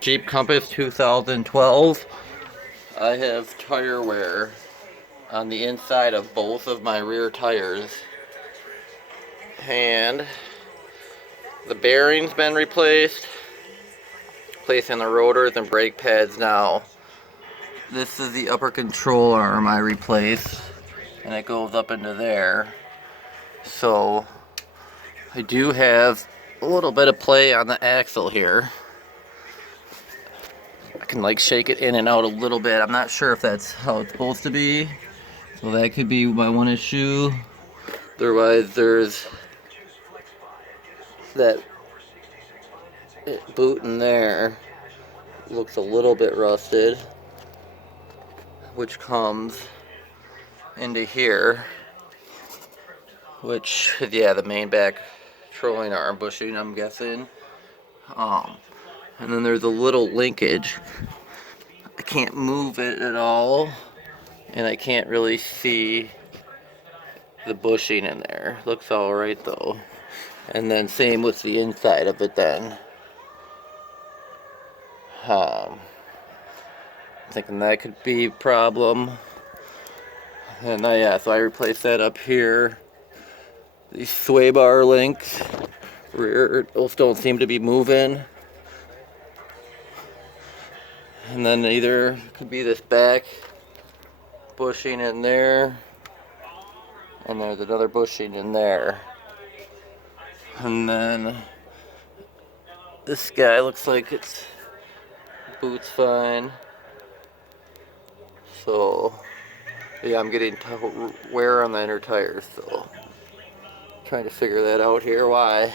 Jeep Compass 2012. I have tire wear on the inside of both of my rear tires, and the bearing's been replaced, placing the rotors and brake pads now. This is the upper control arm I replaced, and it goes up into there. So I do have a little bit of play on the axle here. I can like shake it in and out a little bit. I'm not sure if that's how it's supposed to be. So that could be my one issue. Otherwise, there's that boot in there. Looks a little bit rusted, which comes into here. Which, yeah, the main back trolling arm bushing, I'm guessing. And then there's a little linkage. I can't move it at all, and I can't really see the bushing in there. Looks alright though. And then same with the inside of it then. Thinking that could be a problem. And yeah, so I replaced that up here. These sway bar links, those don't seem to be moving. And then either could be this back bushing in there, and there's another bushing in there. And then this guy looks like it's boot's fine. So yeah, I'm getting wear on the inner tires, so trying to figure that out here, why.